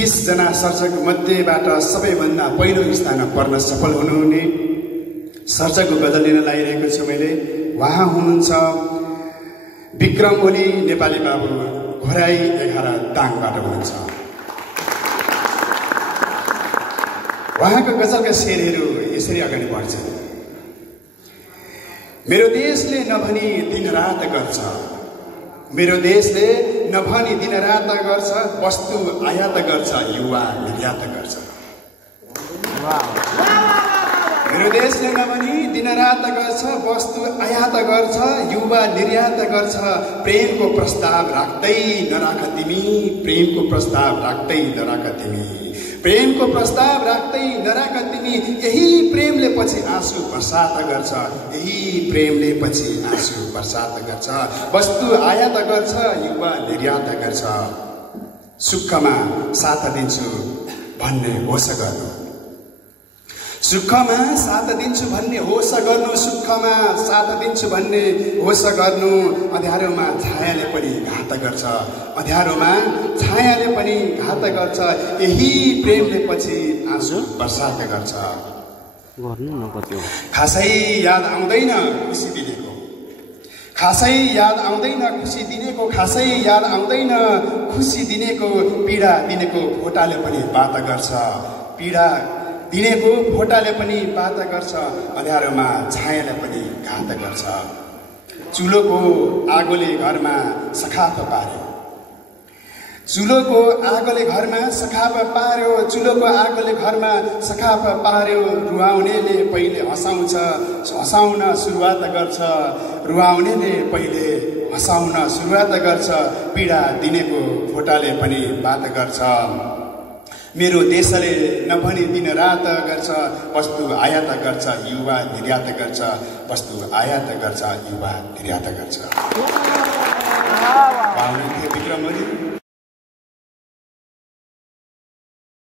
20 जना सर्जक मध्येबाट सबैभन्दा पहिलो स्थानमा पर्न सफल हुनुहुने सर्जकको गजल लिन लागिरहेको छु मैले। उहाँ हुनुहुन्छ विक्रम ओली नेपाली बाबु, घोराई 11 दाङबाट हुनुहुन्छ। उहाँको गजलका शेरहरू यसरी अगाडि बढ्छन्। मेरो देशले नभनी दिनरात गर्छ, मेरो देशले नभनी दिनरात गर्छ, वस्तु आयात गर्छ, युवा निर्यात गर्छ। मेरो देशले नभनी दिनरात गर्छ, वस्तु आयात गर्छ, युवा निर्यात गर्छ। प्रेमको प्रस्ताव राख्दै नराख तिमी, प्रेमको प्रस्ताव राख्दै नराख तिमी, प्रेमको प्रस्ताव राख्दै नराख तिमी। यही प्रेमले पछि आँसु बर्सात गर्छ, यही प्रेमले पछि आँसु बर्सात गर्छ। वस्तु आयात गर्छ, युवा निर्यात गर्छ। सुखमा साथ दिन्छु भन्ने होस गर्नु, सुखमा साथ दिन्छु भन्ने होस गर्नु, सुखमा साथ दिन्छु भन्ने होस गर्नु। अँध्यारोमा छायाले पनि घात गर्छ, अँध्यारोमा छायाले पनि घात गर्छ। यही प्रेमले पछि आँसु बर्सात गर्छ। खासै याद आउँदैन खुसी दिनेको, खासै याद आउँदैन खुसी दिनेको, खासै याद आउँदैन खुसी दिनेको। पीडा दिनेको फोटाले पनि बात गर्छ, पीडा दिनेको फोटाले पनि बात गर्छ। अँध्यारोमा छायाले पनि घात गर्छ। चुलोको आगोले घरमा सखाप पार्यो, चुलोको आगोले घरमा सखाप पार्यो, चुलोको आगोले घरमा सखाप पार्यो। रुवाउनेले पहिले हँसाउँछ, हँसाउन सुरुवात गर्छ, रुवाउनेले पहिले हँसाउन सुरुवात गर्छ। पीडा दिनेको फोटाले पनि बात गर्छ। मेरो देशले नभनी दिन रात गर्छ, वस्तु आयात गर्छ, युवा निर्यात गर्छ, वस्तु आयात गर्छ, युवा निर्यात गर्छ।